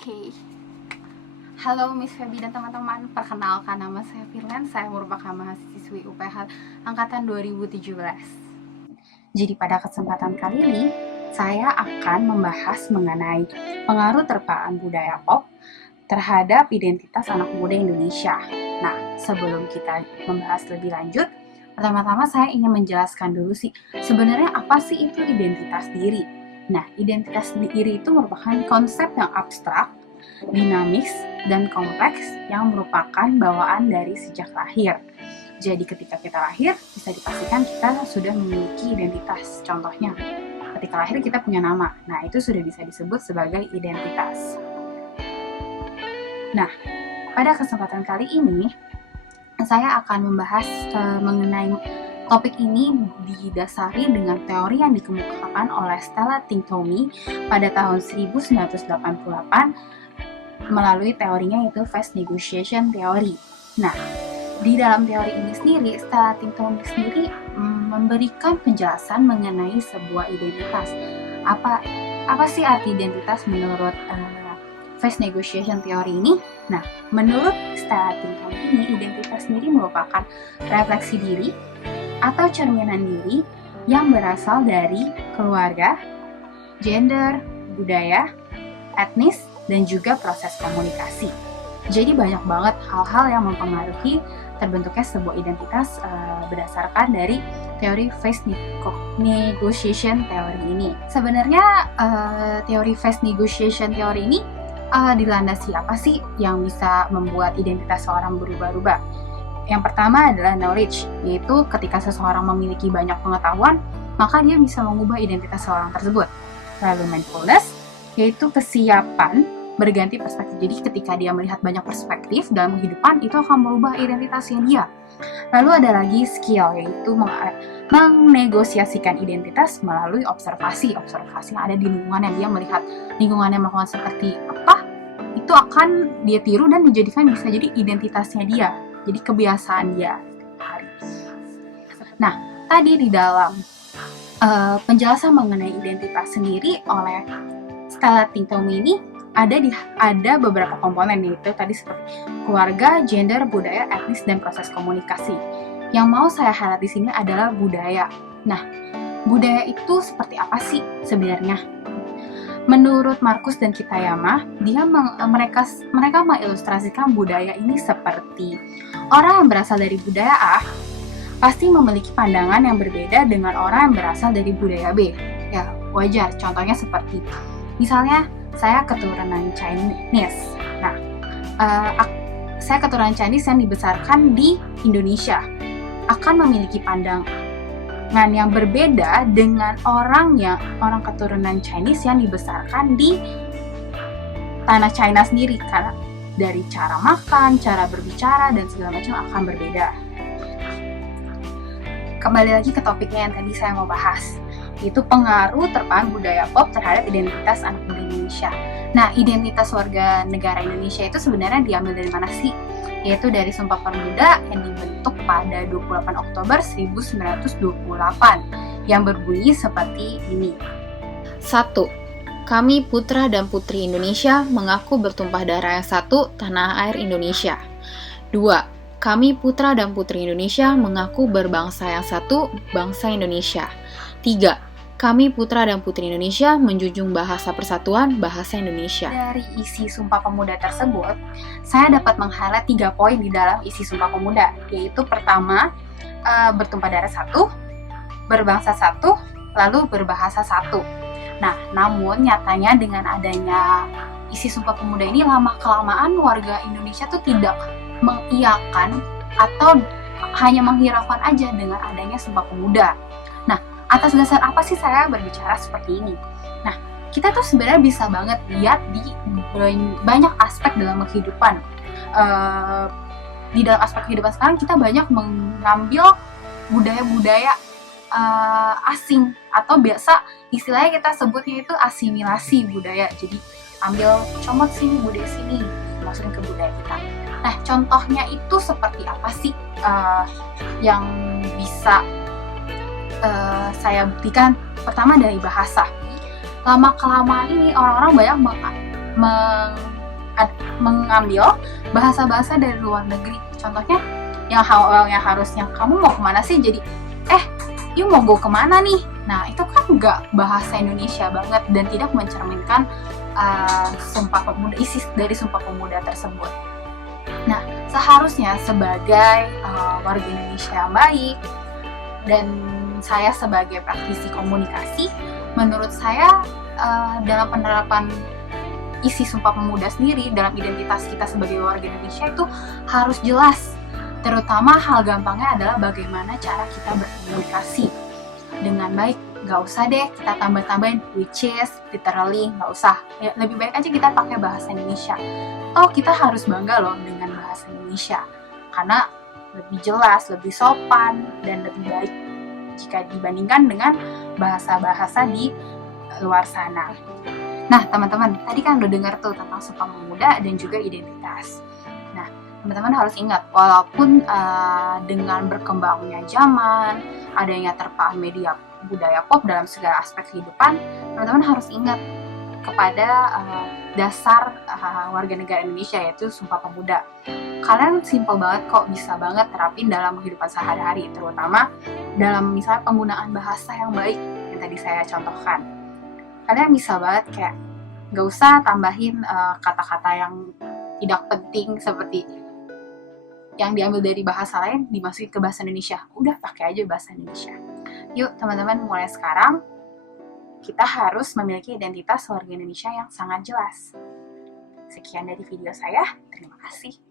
Oke, halo Miss Feby dan teman-teman. Perkenalkan, nama saya Firlan. Saya merupakan mahasiswi UPH angkatan 2017. Jadi pada kesempatan kali ini, saya akan membahas mengenai pengaruh terpaan budaya pop terhadap identitas anak muda Indonesia. Nah, sebelum kita membahas lebih lanjut, pertama-tama saya ingin menjelaskan dulu sih, sebenarnya apa sih itu identitas diri? Nah, identitas diri itu merupakan konsep yang abstrak, dinamis, dan kompleks yang merupakan bawaan dari sejak lahir. Jadi ketika kita lahir, bisa dipastikan kita sudah memiliki identitas. Contohnya, ketika lahir kita punya nama. Nah, itu sudah bisa disebut sebagai identitas. Nah, pada kesempatan kali ini, saya akan membahas mengenai topik ini didasari dengan teori yang dikemukakan oleh Stella Tinkomi pada tahun 1988 melalui teorinya yaitu Fast Negotiation Theory. Nah, di dalam teori ini sendiri, Stella Tinkomi sendiri memberikan penjelasan mengenai sebuah identitas. Apa sih arti identitas menurut Fast Negotiation Theory ini? Nah, menurut Stella Tinkomi ini, identitas sendiri merupakan refleksi diri atau cerminan diri yang berasal dari keluarga, gender, budaya, etnis, dan juga proses komunikasi. Jadi banyak banget hal-hal yang mempengaruhi terbentuknya sebuah identitas berdasarkan dari teori Fast Negotiation Theory ini. Sebenarnya teori Fast Negotiation Theory ini dilandasi apa sih yang bisa membuat identitas seorang berubah-ubah? Yang pertama adalah knowledge, yaitu ketika seseorang memiliki banyak pengetahuan, maka dia bisa mengubah identitas seorang tersebut. Lalu mindfulness, yaitu kesiapan berganti perspektif. Jadi ketika dia melihat banyak perspektif dalam kehidupan, itu akan merubah identitasnya dia. Lalu ada lagi skill, yaitu menegosiasikan identitas melalui observasi yang ada di lingkungannya. Dia melihat lingkungannya melakukan seperti apa, itu akan dia tiru dan dijadikan bisa jadi identitasnya dia. Jadi kebiasaan dia. Nah, tadi di dalam penjelasan mengenai identitas sendiri oleh Stella Tinkomi ini ada beberapa komponen, yaitu tadi seperti keluarga, gender, budaya, etnis, dan proses komunikasi. Yang mau saya highlight di sini adalah budaya. Nah, budaya itu seperti apa sih sebenarnya? Menurut Marcus dan Kitayama, mereka mengilustrasikan budaya ini seperti orang yang berasal dari budaya A pasti memiliki pandangan yang berbeda dengan orang yang berasal dari budaya B. Ya, wajar. Contohnya seperti, misalnya saya keturunan Chinese. Nah, saya keturunan Chinese yang dibesarkan di Indonesia akan memiliki pandangan yang berbeda dengan orang keturunan Chinese yang dibesarkan di tanah China sendiri, karena dari cara makan, cara berbicara, dan segala macam akan berbeda. Kembali lagi ke topiknya yang tadi saya mau bahas, yaitu pengaruh terpaan budaya pop terhadap identitas anak muda Indonesia. Nah, identitas warga negara Indonesia itu sebenarnya diambil dari mana sih? Yaitu dari Sumpah Pemuda yang dibentuk pada 28 Oktober 1928 yang berbunyi seperti ini. 1. Kami putra dan putri Indonesia mengaku bertumpah darah yang satu, tanah air Indonesia. 2. Kami putra dan putri Indonesia mengaku berbangsa yang satu, bangsa Indonesia. 3. Kami putra dan putri Indonesia menjunjung bahasa persatuan, bahasa Indonesia. Dari isi Sumpah Pemuda tersebut, saya dapat meng-highlight 3 poin di dalam isi Sumpah Pemuda, yaitu pertama, bertumpah darah satu, berbangsa satu, lalu berbahasa satu. Nah, namun nyatanya dengan adanya isi Sumpah Pemuda ini, lama-kelamaan warga Indonesia tuh tidak mengiyakan atau hanya menghiraukan aja dengan adanya Sumpah Pemuda. Nah, atas dasar apa sih saya berbicara seperti ini? Nah, kita tuh sebenarnya bisa banget lihat di banyak aspek dalam kehidupan. Di dalam aspek kehidupan sekarang kita banyak mengambil budaya-budaya asing, atau biasa istilahnya kita sebutnya itu asimilasi budaya. Jadi ambil comot sini, budaya sini, masukin ke budaya kita. Nah, contohnya itu seperti apa sih yang bisa saya buktikan? Pertama dari bahasa. Lama-kelamaan ini orang-orang banyak mengambil bahasa-bahasa dari luar negeri. Contohnya yang harusnya kamu mau kemana sih, jadi you mau go kemana nih. Nah itu kan nggak bahasa Indonesia banget dan tidak mencerminkan Sumpah Pemuda, isi dari Sumpah Pemuda tersebut. Nah seharusnya sebagai warga Indonesia yang baik dan saya sebagai praktisi komunikasi, menurut saya dalam penerapan isi Sumpah Pemuda sendiri dalam identitas kita sebagai warga Indonesia itu harus jelas. Terutama hal gampangnya adalah bagaimana cara kita berkomunikasi dengan baik. Gak usah deh kita tambah-tambahin which is, literally, gak usah. Ya, lebih baik aja kita pakai bahasa Indonesia. Kita harus bangga loh dengan bahasa Indonesia karena lebih jelas, lebih sopan, dan lebih baik jika dibandingkan dengan bahasa-bahasa di luar sana. Nah teman-teman, tadi kan udah dengar tuh tentang Sumpah Pemuda dan juga identitas. Nah teman-teman harus ingat, walaupun dengan berkembangnya zaman, adanya terpaan media budaya pop dalam segala aspek kehidupan, teman-teman harus ingat kepada dasar warga negara Indonesia, yaitu Sumpah Pemuda. Kalian simple banget kok, bisa banget terapin dalam kehidupan sehari-hari, terutama dalam misalnya penggunaan bahasa yang baik yang tadi saya contohkan. Kalian bisa banget kayak gak usah tambahin kata-kata yang tidak penting seperti yang diambil dari bahasa lain dimasukin ke bahasa Indonesia. Udah pakai aja bahasa Indonesia. Yuk teman-teman, mulai sekarang kita harus memiliki identitas warga Indonesia yang sangat jelas. Sekian dari video saya, terima kasih.